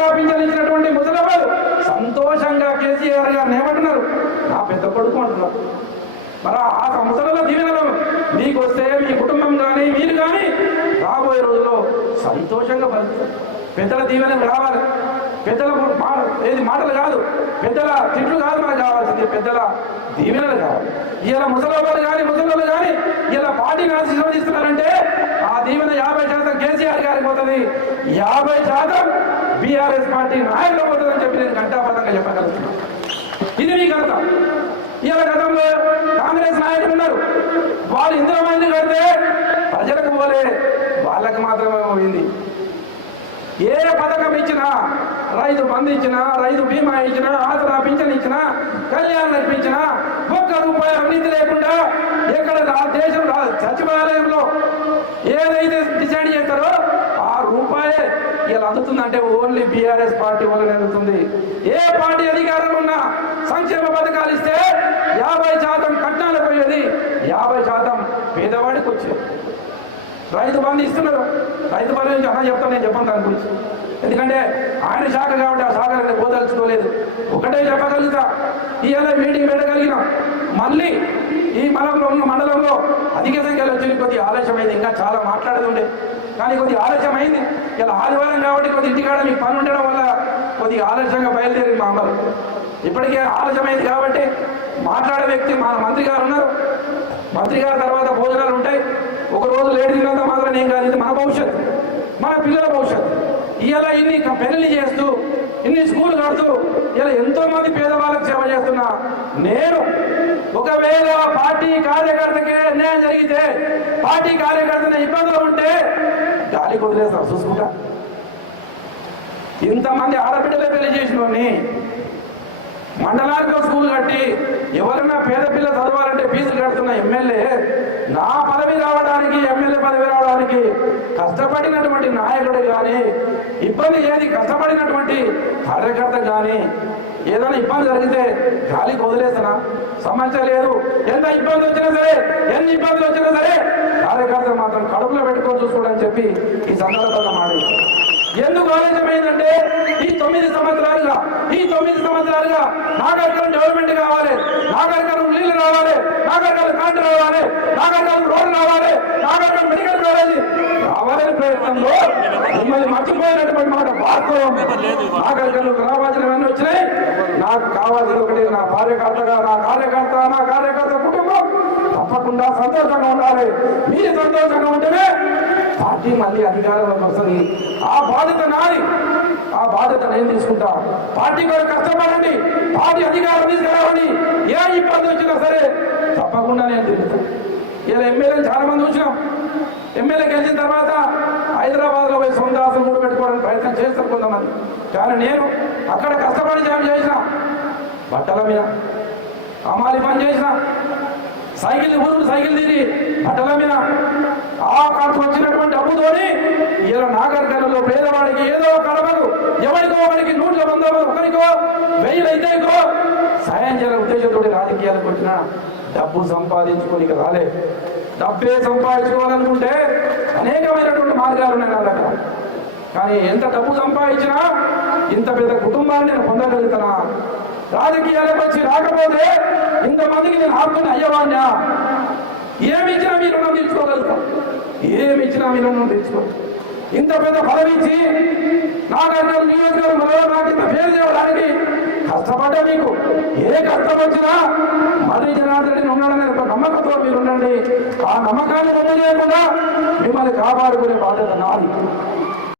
ఆసరా pension ఇచ్చినటువంటి ముసలవారు సంతోషంగా కేసీఆర్ గారిని ఏమంటున్నారు? నా పెద్ద కొడుకు అంటున్నారు. మరి ఆ సంవత్సరాల దీవెనలు మీకు వస్తే మీ కుటుంబం కానీ మీరు కానీ రాబోయే రోజుల్లో సంతోషంగా బతుకుతారు పెద్దల దీవెనలు రావాలి పెద్దల ఏది మాటలు కాదు. పెద్దల తిట్లు కాదు మనకు కావాల్సింది. పెద్దల దీవెనలు కావాలి. ఇలా ముసలవాళ్ళు కానీ ముసలి కానీ ఇలా పార్టీని ఆశీర్వదిస్తున్నారంటే ఆ దీవెన యాభై శాతం కేసీఆర్ గారికి పోతుంది. యాభై శాతం టీఆర్ఎస్ పార్టీ నాయకులు పోతుందని చెప్పి నేను ఘంటాపదంగా చెప్పగలుగుతున్నాను ఇది మీ ఘనత. ఇవాళ గతంలో కాంగ్రెస్ నాయకులు ఉన్నారు. వాళ్ళు ఇందులో మంది కడితే ప్రజలకు పోలే వాళ్ళకి మాత్రమే పోయింది. ఏ పథకం ఇచ్చినా రైతు బంధు ఇచ్చినా రైతు బీమా ఇచ్చినా ఆసరా పింఛన్ ఇచ్చినా కళ్యాణం ఇప్పించినా ఒక్క రూపాయి అవినీతి లేకుండా ఎక్కడ రా దేశం రా సచివాలయంలో ఏదైతే డిసైడ్ చేస్తారో ఆ రూపాయే ఇలా అందుతుందంటే ఓన్లీ బీఆర్ఎస్ పార్టీ వల్లనే అందుతుంది. ఏ పార్టీ అధికారం ఉన్నా సంక్షేమ పథకాలు ఇస్తే యాభై శాతం కట్నాలు పోయేది. యాభై శాతం పేదవాడికి వచ్చేది. రైతు బంధు ఇస్తున్నారు. రైతు బంధు నుంచి అన్న చెప్తాను నేను చెప్పను దాని గురించి. ఎందుకంటే ఆయన శాఖ కాబట్టి ఆ శాఖ నేను పోదలుచుకోలేదు. ఒకటే చెప్పగలుగుతా ఇవాళ మీటింగ్ పెట్టగలిగినాం. మళ్ళీ ఈ మండలంలో ఉన్న మండలంలో అధిక సంఖ్యలో వచ్చి కొద్దిగా ఆలస్యమైంది. ఇంకా చాలా మాట్లాడుతుండే కానీ కొద్దిగా ఆలస్యమైంది. ఇలా ఆదివారం కాబట్టి కొద్ది ఇంటికాడ మీకు పని ఉండడం వల్ల కొద్దిగా ఆలస్యంగా బయలుదేరి మా అమ్మలు. ఇప్పటికే ఆలస్యమైంది కాబట్టి మాట్లాడే వ్యక్తి మా మంత్రి గారు ఉన్నారు. మంత్రి గారి తర్వాత భోజనాలు ఉంటాయి. ఒక రోజు లేట్ తిన్నంత మాత్రం ఏం కాదు. ఇది మన భవిష్యత్తు. మన పిల్లల భవిష్యత్తు. ఇలా ఇన్ని పెళ్ళి చేస్తూ ఇన్ని స్కూల్ కడుతూ ఇలా ఎంతోమంది పేదవాళ్ళకి సేవ చేస్తున్నా నేను ఒకవేళ పార్టీ కార్యకర్తకే అన్యాయం జరిగితే పార్టీ కార్యకర్తని ఇబ్బందులు ఉంటే గాలి కుదిరేస్తాం చూసుకుంటా. ఇంతమంది ఆడబిడ్డలే పెళ్ళి చేసినోని మండలానికి ఒక స్కూల్ కట్టి ఎవరైనా పేద పిల్ల చదవాలంటే ఫీజులు కడుతున్న ఎమ్మెల్యే నా పదవి రావడానికి ఎమ్మెల్యే పదవి రావడానికి కష్టపడినటువంటి నాయకుడు కానీ ఇబ్బంది ఏది కష్టపడినటువంటి కార్యకర్త కానీ ఏదైనా ఇబ్బంది జరిగితే గాలికి వదిలేస్తానా సమస్య లేదు. ఎంత ఇబ్బంది వచ్చినా సరే ఎన్ని ఇబ్బందులు వచ్చినా సరే కార్యకర్త మాత్రం కడుపులో పెట్టుకొని చూసుకోవడం చెప్పి ఈ సందర్భంగా మాట ఎందుకు ఆలస్యమైందంటే ఈ తొమ్మిది సంవత్సరాలుగా ఈ తొమ్మిది సంవత్సరాలుగా నాగరికలం డెవలప్మెంట్ కావాలి నాగరికలం నీళ్ళు రావాలి నాగరికలం కరెంట్ రావాలి నాగరికలం రోడ్డు రావాలి నాగరికలం మెడికల్ కాలేజీ రావాలని ప్రయత్నంలో మిమ్మల్ని మర్చిపోయినటువంటి మాట వాస్తవం. నాగరికలు రావాల్సినవన్నీ వచ్చినాయి. నాకు కావాల్సింది ఒకటి నా కార్యకర్తగా నా కార్యకర్త నా కార్యకర్త కుటుంబం. తప్పకుండా సంతోషంగా ఉండాలి. మీరు సంతోషంగా ఉంటేనే పార్టీ మళ్ళీ అధికారంలోకి వస్తుంది. ఆ బాధ్యత నాది. ఆ బాధ్యత నేను తీసుకుంటా. పార్టీ కూడా కష్టపడండి. పార్టీ అధికారం తీసుకురావని ఏ ఇబ్బంది వచ్చినా సరే తప్పకుండా నేను తిరుగుతాను ఇలా ఎమ్మెల్యేలు చాలా మంది వచ్చినాం ఎమ్మెల్యే గెలిచిన తర్వాత హైదరాబాద్లో పోయి సొంత ఆస్తులు కూడా పెట్టుకోవడానికి ప్రయత్నం చేస్తారు కొంతమంది. కానీ నేను అక్కడ కష్టపడి జాబ్ చేసిన బట్టల మీద అమ్మాలి పని చేసిన సైకిల్ ఊరు సైకిల్ తిరిగి బట్టల మీద ఆ కాస్త వచ్చినటువంటి డబ్బుతోని ఇలా నాగరికలలో పేదవాడికి ఏదో కడవలు ఎవరికో వాడికి నూట్ల మందో ఒకరికో వెయ్యిలైతే సాయం చేయాల ఉద్దేశంతో రాజకీయాలకు వచ్చిన డబ్బు సంపాదించుకోనికి రాలే. డబ్బే సంపాదించుకోవాలనుకుంటే అనేకమైనటువంటి మార్గాలు ఉన్నాయి నా దగ్గర. కానీ ఎంత డబ్బు సంపాదించినా ఇంత పెద్ద కుటుంబాన్ని నేను పొందగలుగుతానా రాజకీయాలకు వచ్చి రాకపోతే ఇంతమందికి నేను ఆడుకుని అయ్యవాణ్యా ఏమి ఇచ్చినా మీరు రుణం తీర్చుకోగలుగుతాం. ఏమి ఇచ్చినా మీరు రుణం తీర్చుకో. ఇంత పెద్ద పదవి ఇచ్చి నాకన్నా నియోజకవర్గంలో నాకు ఇంత పేరు తేవడానికి కష్టపడ్డా మీకు? ఏ కష్టం వచ్చినా మళ్ళీ జనార్దన్ ఉన్నాడని ఉన్నాడనే ఒక నమ్మకంతో మీరు ఉండండి. ఆ నమ్మకాన్ని పొందలేకుండా మిమ్మల్ని కాపాడుకునే బాధ్యత నాది.